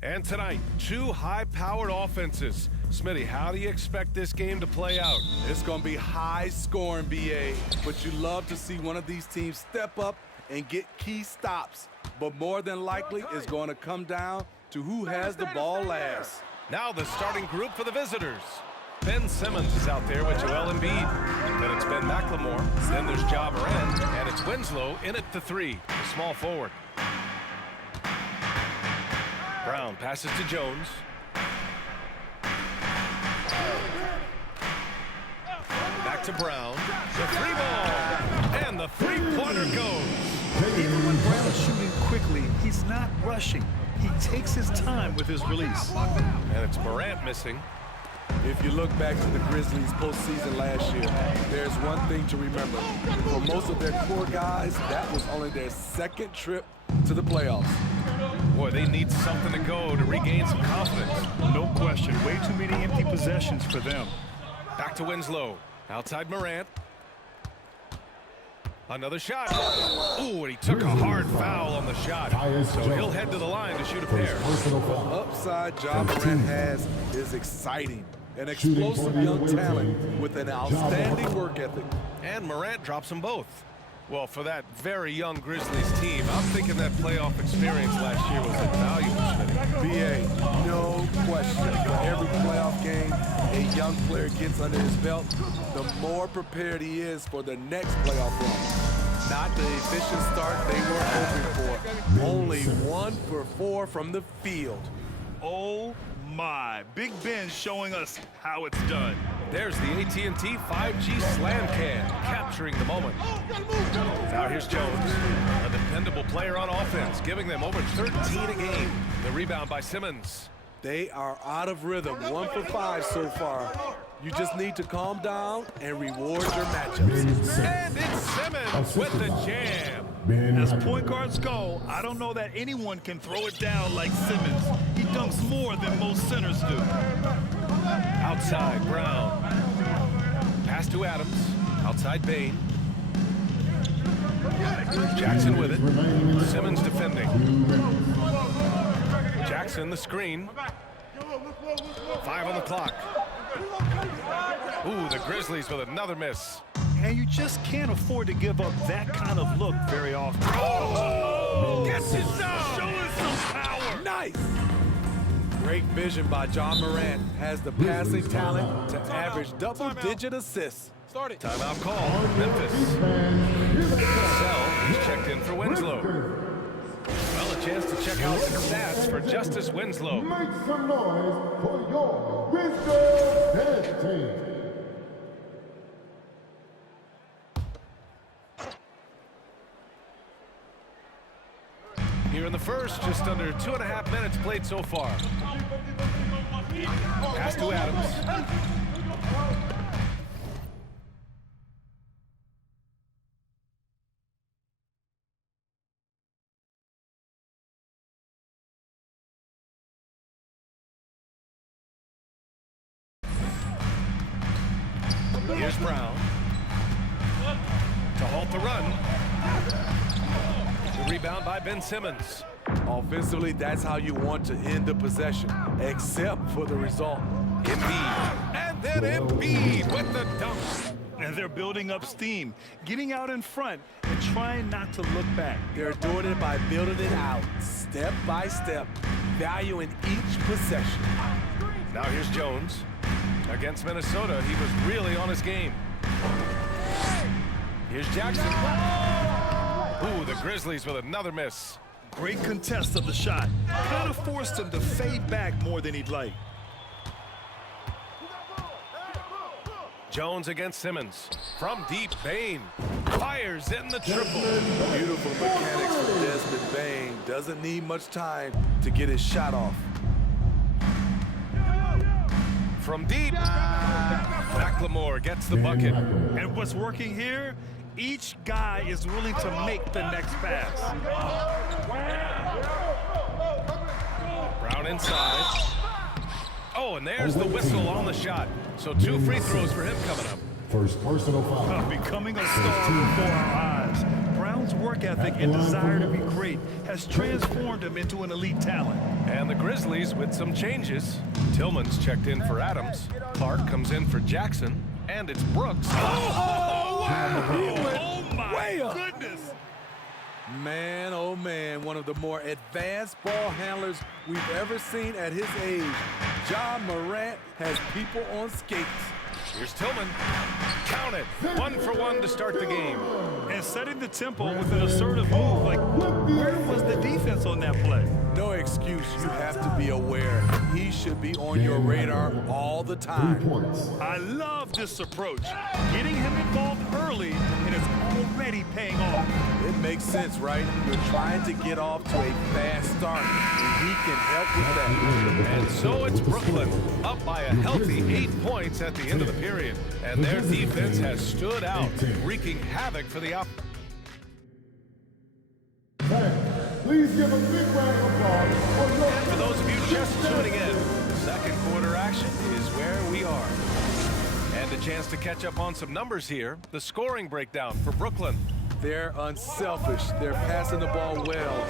And tonight, two high-powered offenses. Smitty, how do you expect this game to play out? It's going to be high-scoring, BA, but you love to see one of these teams step up and get key stops. But more than likely, it's going to come down to who has the ball last. Now the starting group for the visitors. Ben Simmons is out there with Joel Embiid. Then it's Ben McLemore. Then there's Ja Morant. And it's Winslow in at the three, the small forward. Brown passes to Jones. Back to Brown. The three ball. And the three-pointer goes. Even when Brown's shooting quickly, he's not rushing. He takes his time with his release. And it's Morant missing. If you look back to the Grizzlies postseason last year, there's one thing to remember. For most of their core guys, that was only their second trip to the playoffs. Boy, they need something to go to regain some confidence. No question. Way too many empty possessions for them. Back to Winslow. Outside Morant. Another shot. Ooh, and he took a hard foul on the shot. So he'll head to the line to shoot a pair. Upside Ja Morant has is exciting. An explosive young talent with an outstanding work ethic. And Morant drops them both. Well, for that very young Grizzlies team, I'm thinking that playoff experience last year was invaluable, BA, no question. For every playoff game a young player gets under his belt, the more prepared he is for the next playoff run. Not the efficient start they were hoping for. Only 1 for 4 from the field. Oh my, Big Ben showing us how it's done. There's the AT&T 5G Slam Can, capturing the moment. Now here's Jones, a dependable player on offense, giving them over 13 a game. The rebound by Simmons. They are out of rhythm, 1 for 5 so far. You just need to calm down and reward your matchups. And it's Simmons with the jam. As point guards go, I don't know that anyone can throw it down like Simmons. He dunks more than most centers do. Outside, Brown. Pass to Adams. Outside, Bane. Jackson with it. Simmons defending. Jackson the screen. 5 on the clock. Ooh, the Grizzlies with another miss. And you just can't afford to give up that kind of look very often. Oh! Gets it down! Showing some power! Nice! Great vision by Ja Morant. Has the passing talent to average double-digit assists. Timeout call. Memphis. Sell is checked in for Winslow. Well, a chance to check out some stats for Justice Winslow. Make some noise for your Winslow team. Here in the first, just under 2.5 minutes played so far. Pass to Adams. Here's Brown to halt the run. The rebound by Ben Simmons. Offensively, that's how you want to end the possession, except for the result. Embiid. And then Embiid with the dunk. And they're building up steam, getting out in front and trying not to look back. They're doing it by building it out, step by step, valuing each possession. Now here's Jones. Against Minnesota, he was really on his game. Here's Jackson. Ooh, the Grizzlies with another miss. Great contest of the shot. Kind of forced him to fade back more than he'd like. Jones against Simmons. From deep, Bane fires in the triple. Beautiful mechanics from Desmond Bane. Doesn't need much time to get his shot off. From deep, McLemore gets the bucket. And what's working here, each guy is willing to make the next pass. Brown inside. Oh, and there's the whistle on the shot. So 2 free throws for him coming up. First personal foul. Becoming a star before our eyes. Brown Simmons' work ethic and desire to be great has transformed him into an elite talent. And the Grizzlies with some changes. Tillman's checked in for Adams. Clark comes in for Jackson. And it's Brooks. Oh, wow! He went Oh, my way up. goodness! Man, oh man, one of the more advanced ball handlers we've ever seen at his age. Ja Morant has people on skates. Here's Tillman. Count it. 1 for 1 to start the game. And setting the tempo with an assertive move. Like, where was the defense on that play? No excuse, you have to be aware. He should be on your radar all the 3 time. points. I love this approach. Getting him involved early, and it's already paying off. It makes sense, right? You're trying to get off to a fast start, and he can help with that. And so it's Brooklyn, up by a healthy 8 points at the end of the period. And their defense has stood out, wreaking havoc for the opposition. Please give a big round of applause for your For those of you just tuning in, second quarter action is where we are. And a chance to catch up on some numbers here. The scoring breakdown for Brooklyn. They're unselfish. They're passing the ball well,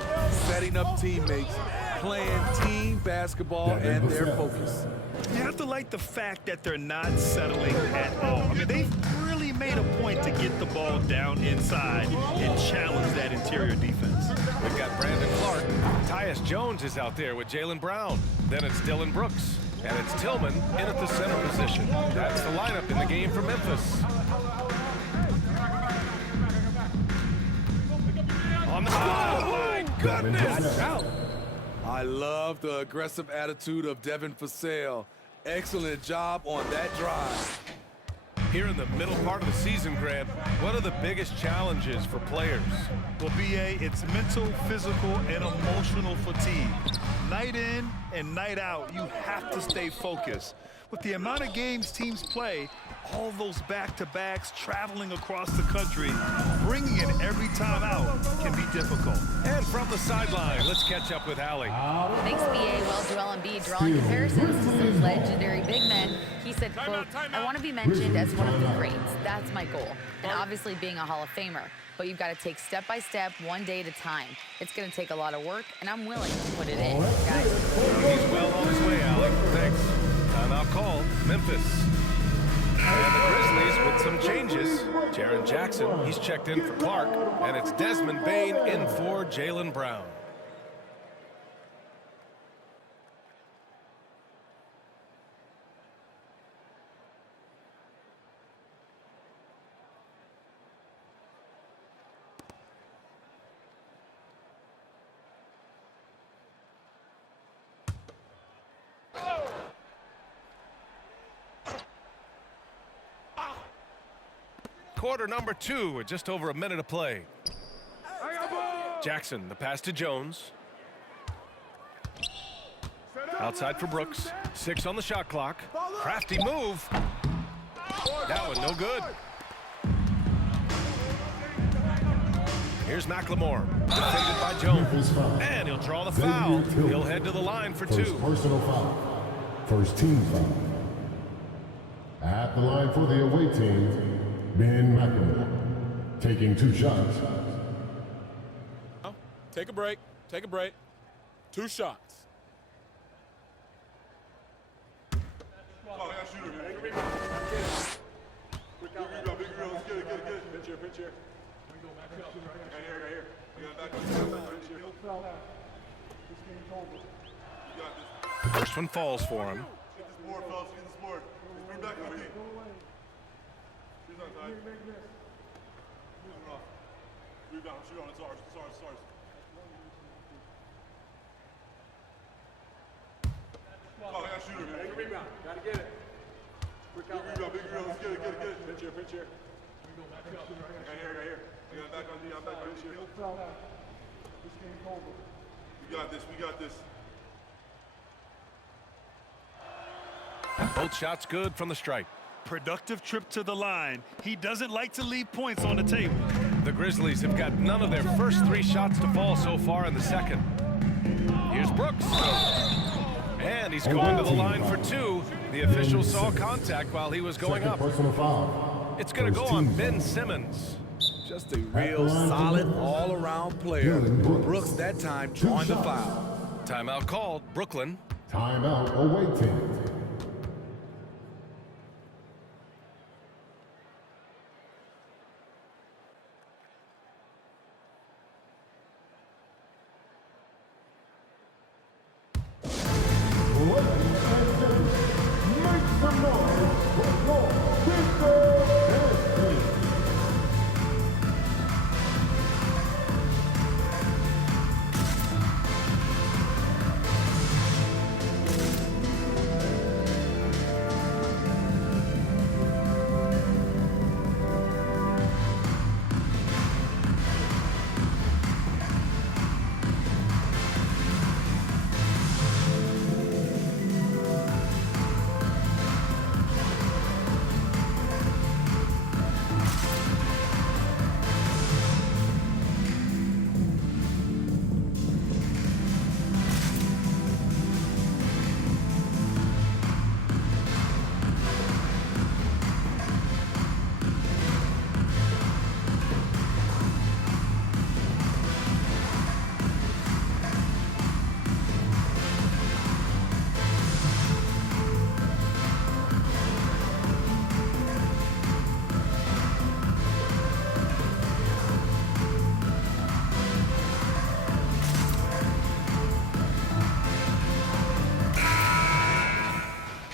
setting up teammates, playing team basketball, and their focus. You have to like the fact that they're not settling at all. I mean, they've really made a point to get the ball down inside and challenge that interior defense. We've got Brandon Clark. Tyus Jones is out there with Jaylen Brown. Then it's Dillon Brooks. And it's Tillman in at the center position. That's the lineup in the game for Memphis. On the oh my goodness! Out. I love the aggressive attitude of Devin Vassell. Excellent job on that drive. Here in the middle part of the season, Grant, what are the biggest challenges for players? Well, BA, it's mental, physical, and emotional fatigue. Night in and night out, you have to stay focused. With the amount of games teams play, all those back-to-backs, traveling across the country, bringing it every time out can be difficult. And from the sideline, let's catch up with Allie. Thanks, BA. Well, Joel Embiid drawing comparisons to some legendary big men. He said, quote, I want to be mentioned as one of the greats. That's my goal. And obviously being a Hall of Famer. But you've got to take step by step, one day at a time. It's going to take a lot of work, and I'm willing to put it in, guys. He's well on his way, Allie. Thanks. Timeout call, Memphis. And the Grizzlies with some changes. Jaren Jackson, he's checked in for Clark. And it's Desmond Bane in for Jaylen Brown. Quarter number 2 with just over a minute to play. Jackson, the pass to Jones. Outside for Brooks. 6 on the shot clock. Crafty move. That one no good. Here's McLemore. Defended by Jones. And he'll draw the foul. He'll head to the line for 2. First personal foul. First team foul. At the line for the away team, Ben McLemore, taking 2 shots. Take a break. Take a break. 2 shots. The first one falls for him. Rebound, shoot on, it's ours. Oh, I got shooter, man. Big rebound, gotta get it. Big rebound, let's get it. Pinch here. Right here. You got back on D, I'm back on here. We got this. Both shots good from the stripe. Productive trip to the line. He doesn't like to leave points on the table. The Grizzlies have got none of their first 3 shots to fall so far in the second. Here's Brooks. And he's going to the line for 2. The official saw contact while he was going up. Personal foul. It's going to go on Ben Simmons. Just a real solid all-around player. Brooks that time drawing the foul. Timeout called. Brooklyn. Timeout away team.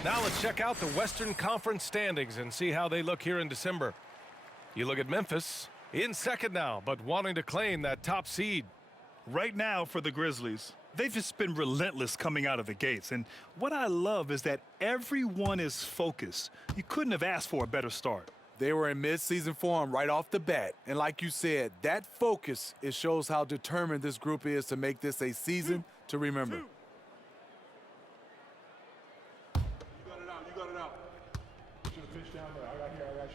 Now let's check out the Western Conference standings and see how they look here in December. You look at Memphis, in second now, but wanting to claim that top seed. Right now for the Grizzlies, they've just been relentless coming out of the gates. And what I love is that everyone is focused. You couldn't have asked for a better start. They were in mid-season form right off the bat. And like you said, that focus, it shows how determined this group is to make this a season to remember. You got it out. Should have pitched down there. I got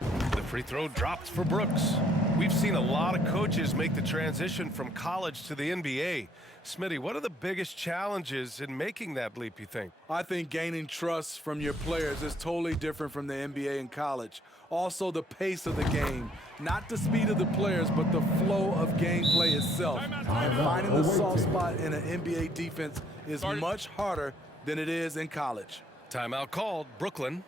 shooter. The free throw dropped for Brooks. We've seen a lot of coaches make the transition from college to the NBA. Smitty, what are the biggest challenges in making that leap, you think? I think gaining trust from your players is totally different from the NBA and college. Also, the pace of the game. Not the speed of the players, but the flow of gameplay itself. And finding the soft spot in an NBA defense is much harder than it is in college. Timeout called. Brooklyn.